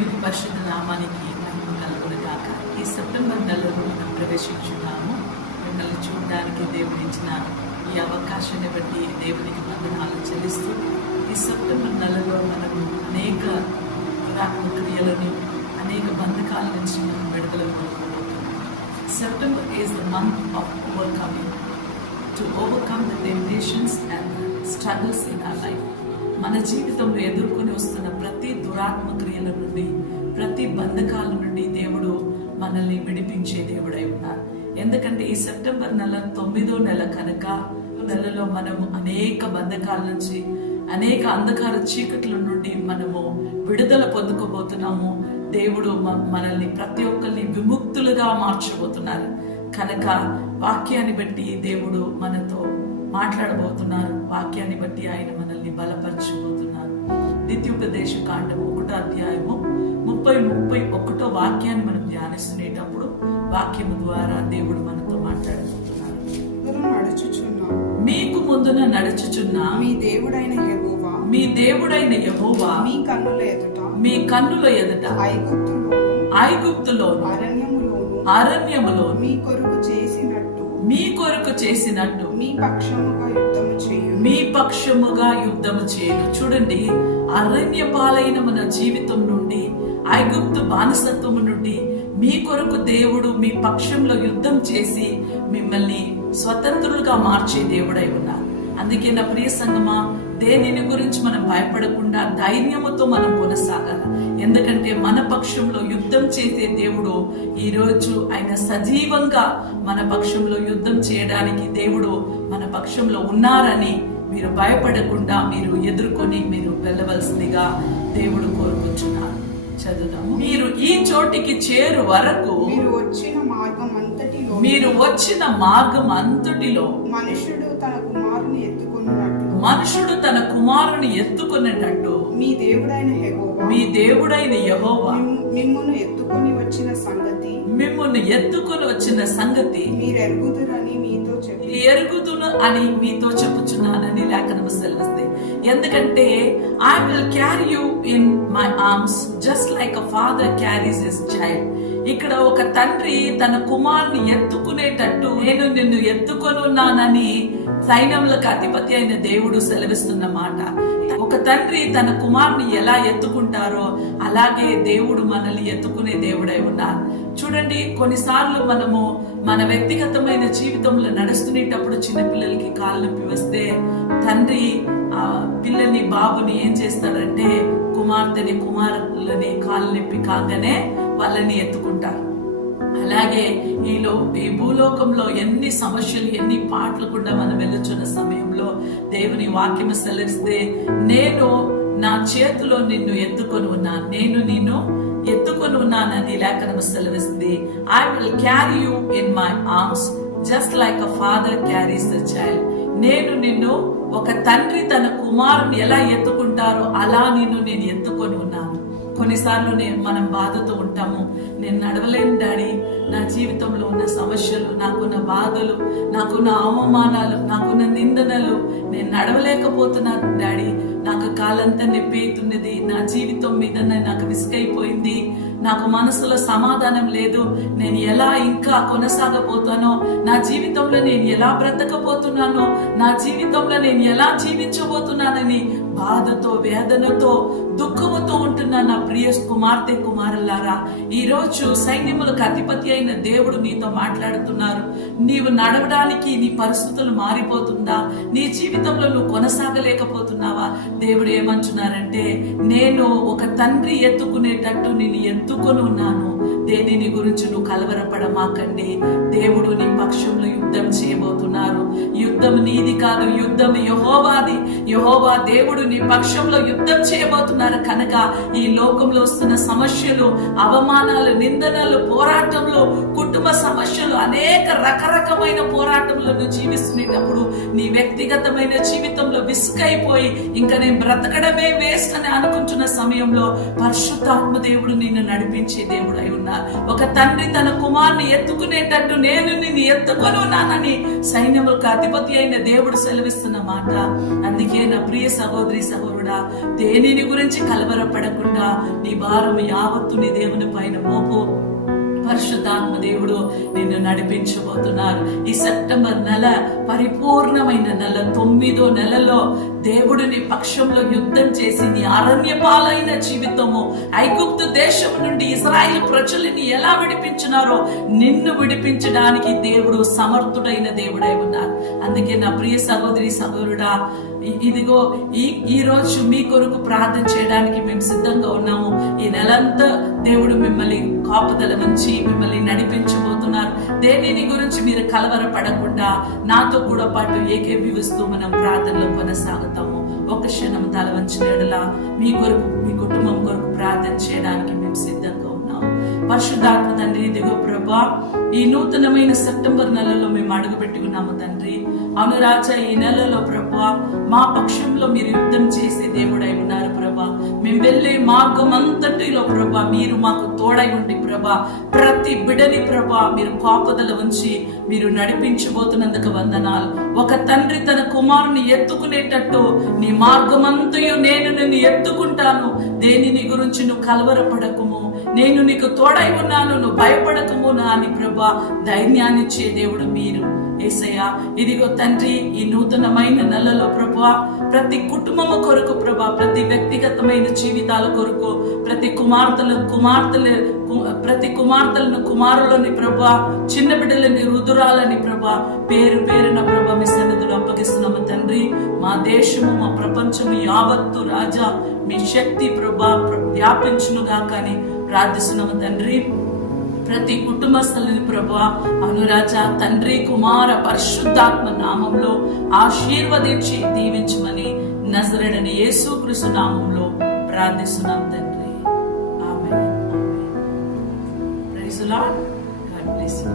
దేవుని పరిశుద్ధ నామానికి మహిమ కలుగునుగాక. ఈ సెప్టెంబర్ నెలలో మనం ప్రవేశించున్నాము. మిమ్మల్ని చూడడానికి దేవుడు ఇచ్చిన ఈ అవకాశాన్ని బట్టి దేవునికి వందనాలు చెల్లిస్తూ ఈ సెప్టెంబర్ నెలలో మనం అనేక దురాత్మ క్రియలను, అనేక బంధకాల నుంచి మనం విడుదల పొందుకోబోతున్నాం. September is the month of overcoming, to overcome the temptations and struggles in our life. మన జీవితంలో ఎదుర్కొని వస్తున్న ప్రతి దురాత్మ క్రియల నుండి, ప్రతి బంధకాల నుండి దేవుడు మనల్ని విడిపించే దేవుడై ఉన్నారు. ఎందుకంటే ఈ సెప్టెంబర్ నెల 9వ నెల కనుక, నెలలో మనము అనేక బంధకాల నుంచి, అనేక అంధకార చీకట్ల నుండి మనము విడుదల పొందుకోబోతున్నాము. దేవుడు మనల్ని ప్రతి ఒక్కరిని విముక్తులుగా మార్చబోతున్నారు కనుక వాక్యాన్ని బట్టి దేవుడు మనతో మాట్లాడబోతున్నారు. వాక్యాన్ని బట్టి ఆయన మనల్ని బలపరచబోతున్నారు. ద్వితీయోపదేశ కాండము 1వ అధ్యాయము 30-31 వాక్యాన్ని మనం ధ్యానిస్తునేటప్పుడు వాక్యము ద్వారా దేవుడు మనతో మాట్లాడబోతున్నారు. మీకు ముందున నడుచుచున్న మీ దేవుడైన యెహోవా, మీ దేవుడైన యెహోవా మీ కన్నుల ఎదుట ఐగుప్తులో అరణ్యములో మీ కొరకు చేసినట్టు మీ పక్షముగా యుద్ధము చేయను. చూడండి, అరణ్య పాలైన మన జీవితం నుండి, ఐగుప్తు బానిసత్వము నుండి మీ కొరకు దేవుడు మీ పక్షంలో యుద్ధం చేసి మిమ్మల్ని స్వతంత్రులుగా మార్చే దేవుడై ఉన్నారు. అందుకే నా ప్రియ సంగమా, దేనిని గురించి మనం భయపడకుండా ధైర్యముతో మనం కొనసాగాలి. ఎందుకంటే మన పక్షంలో యుద్ధం చేసే దేవుడు ఈ రోజు ఆయన సజీవంగా మన పక్షంలో యుద్ధం చేయడానికి దేవుడు మన పక్షంలో ఉన్నారని మీరు భయపడకుండా మీరు ఎదుర్కొని మీరు వెళ్ళవలసిందిగా దేవుడు కోరుకుంటున్నారు. చదువుదాము. మీరు ఈ చోటికి చేరు వరకు మీరు వచ్చిన మార్గం అంతటిలో మనుషుడు తన కుమారుని ఎత్తుకునేటట్టు మీ దేవుడైన యెహోవా మిమ్మును ఎత్తుకొని వచ్చిన సంగతి ఎరుగుదును అని మీతో చెప్పుచున్నానని లేఖనము సెలవిస్తే. ఎందుకంటే I will carry you in my arms just like a father carries his child. ఇక్కడ ఒక తండ్రి తన కుమారుని ఎత్తుకునేటట్టు నేను నిన్ను ఎత్తుకొని ఉన్నానని సైన్యములకు అధిపతి అయిన దేవుడు సెలవిస్తున్న మాట. ఒక తండ్రి తన కుమారుని ఎలా ఎత్తుకుంటారో అలాగే దేవుడు మనల్ని ఎత్తుకునే దేవుడై ఉన్నారు. చూడండి, కొన్నిసార్లు మనము మన వ్యక్తిగతమైన జీవితంలో నడుస్తునేటప్పుడు చిన్న పిల్లలకి కాళ్ళు నొప్పి వస్తే తండ్రి ఆ పిల్లల్ని, బాబుని ఏం చేస్తారంటే కుమార్తెని, కుమారులని కాళ్ళు నొప్పి కాగానే వాళ్ళని ఎత్తుకుంటారు. అలాగే ఈ భూలోకంలో ఎన్ని సమస్యలు, ఎన్ని పాటలు కూడా మనం వెళ్ళుచున్న సమయంలో దేవుని వాక్యం సెలవిస్తే, నేను నా చేతిలో నిన్ను ఎత్తుకొని ఉన్నాను, నేను నిన్ను ఎత్తుకొని ఉన్నానని లేఖనం సెలవిస్తుంది. I will carry you in my arms just like a father carries the child. నేను నిన్ను, ఒక తండ్రి తన కుమారుని ఎలా ఎత్తుకుంటారో అలా నేను ఎత్తుకొని ఉన్నాను. కొన్నిసార్లు మనం బాధతో ఉంటాము. నేను నడవలేను డాడీ, నా జీవితంలో ఉన్న సమస్యలు, నాకున్న బాధలు, నాకున్న అవమానాలు, నాకున్న నిందనలు, నేను నడవలేకపోతున్నాను డాడీ, నాకు కాలంతా నొప్పేతున్నది, నా జీవితం మీద నాకు విసుగైపోయింది, నాకు మనసులో సమాధానం లేదు, నేను ఎలా ఇంకా కొనసాగపోతానో, నా జీవితంలో నేను ఎలా బ్రతకపోతున్నానో, నా జీవితంలో నేను ఎలా జీవించబోతున్నానని బాధతో, వేదనతో, దుఃఖముతో ఉంటున్న నా ప్రియ కుమార్తె, కుమారులారా, ఈ రోజు సైన్యములకు అధిపతి అయిన దేవుడు నీతో మాట్లాడుతున్నారు. నీవు నడవడానికి నీ పరిస్థితులు మారిపోతుందా? నీ జీవితంలో నువ్వు కొనసాగలేకపోతున్నావా? దేవుడు ఏమంటున్నారంటే, నేను ఒక తండ్రి ఎత్తుకునేటట్టు నేను ఎత్తుకొని ఉన్నాను. దేనిని గురించి నువ్వు కలవరపడమాకండి. దేవుడు నీ పక్షంలో యుద్ధం చేయబోతున్నారు. యుద్ధం నీది కాదు, యుద్ధం యెహోవాది. యెహోవా దేవుడు నీ పక్షంలో యుద్ధం చేయబోతున్నారు కనుక ఈ లోకంలో వస్తున్న సమస్యలు, అవమానాలు, నిందనలు, పోరాటంలో, కుటుంబ సమస్యలు, అనేక రకరకమైన పోరాటంలో నువ్వు జీవిస్తున్నప్పుడు నీ వ్యక్తిగతమైన జీవితంలో విసుగైపోయి ఇంకా నేను బ్రతకడమే వేస్ట్ అని అనుకుంటున్న సమయంలో పరిశుద్ధాత్మ దేవుడు నిన్ను నడిపించే దేవుడు అయి ఉన్నారు. ఒక తండ్రి తన కుమారుని ఎత్తుకునేటట్టు నేను నిన్ను ఎత్తుకొనున్నానని సైన్యములకు అధిపతి అయిన దేవుడు సెలవిస్తున్న మాట. అందుకే నా ప్రియ సహోదరి సహోదరుడా, దేనిని గురించి కలవరపడకుండా నీ భారం యావత్తు నీ దేవుని పైన మోపు. పరిశుద్ధాత్మ దేవుడు నిన్ను నడిపించబోతున్నారు. ఈ సెప్టెంబర్ నెల పరిపూర్ణమైన నెల. 9వ నెలలో దేవుడు నీ పక్షంలో యుద్ధం చేసి నీ అరణ్యపాలైన జీవితము, ఐగుప్తు దేశం నుండి ఇశ్రాయేలు ప్రజలని ఎలా విడిపించినారో నిన్ను విడిపించడానికి దేవుడు సమర్థుడైన దేవుడై ఉన్నారు. అందుకే నా ప్రియ సహోదరి సహోదరుడా, ఇదిగో ఈ రోజు మీ కొరకు ప్రార్థన చేయడానికి మేము సిద్ధంగా ఉన్నాము. ఈ నెలంతా దేవుడు మిమ్మల్ని కాపుదల ఉంచి మిమ్మల్ని నడిపించబోతున్నారు. దేనిని గురించి మీరు కలవరపడకుండా నాతో కూడా పాటు ఏకీభవిస్తూ మనం ప్రార్థనలో కొనసాగుతాము. ఒక క్షణం తల వంచిన ఎడల మీ కొరకు, మీ కుటుంబం కొరకు ప్రార్థన చేయడానికి మేము సిద్ధంగా ఉన్నాము. పరిశుద్ధాత్మ తండ్రి, ఇదిగో ప్రభా, ఈ నూతనమైన సెప్టెంబర్ నెలలో మేము అడుగు పెట్టుకున్నాము తండ్రి. అవును రాజా, ఈ నెలలో ప్రభా మా పక్షంలో మీరు యుద్ధం చేసే దేవుడై ఉన్నారు ప్రభా. మేము వెళ్ళే మార్గం అంతటిలో ప్రభా మీరు మాకు తోడై ఉండి ప్రభా ప్రతి బిడని ప్రభా మీరు కాపుదల ఉంచి మీరు నడిపించబోతున్నందుకు వందనాలు. ఒక తండ్రి తన కుమారుని ఎత్తుకునేటట్టు నీ మార్గమంతయు నేను నిన్ను ఎత్తుకుంటాను, దేనిని గురించి నువ్వు కలవరపడకుము, నేను నీకు తోడై ఉన్నాను, నువ్వు భయపడకము నా అని ప్రభా ధైర్యాన్ని ఇచ్చే దేవుడు మీరు. యేసయ్యా, ఇదిగో తండ్రి, ఈ నూతనమైన నెలలో ప్రభా ప్రతి కుటుంబము కొరకు ప్రభా, ప్రతి వ్యక్తిగతమైన జీవితాల కొరకు, ప్రతి కుమార్తెలను కుమారులని ప్రభా, చిన్న బిడ్డలని రుదురాలని ప్రభా పేరు పేరున ప్రభా మీ సన్నిధిలో అప్పగిస్తున్నాము తండ్రి. మా దేశము, మా ప్రపంచము యావత్తు రాజా మీ శక్తి ప్రభా వ్యాపించునుగా కానీ ప్రార్థిస్తున్నాము తండ్రి. ప్రతి కుటుంబస్థులని ప్రభా అనురాజా తండ్రి కుమార పరిశుద్ధాత్మ నామంలో ఆశీర్వదించి దీవించమని నజరేయుడైన యేసుక్రీస్తు నామంలో ప్రార్థిస్తున్నాం తండ్రి. Amen. Praise the lord. God bless you.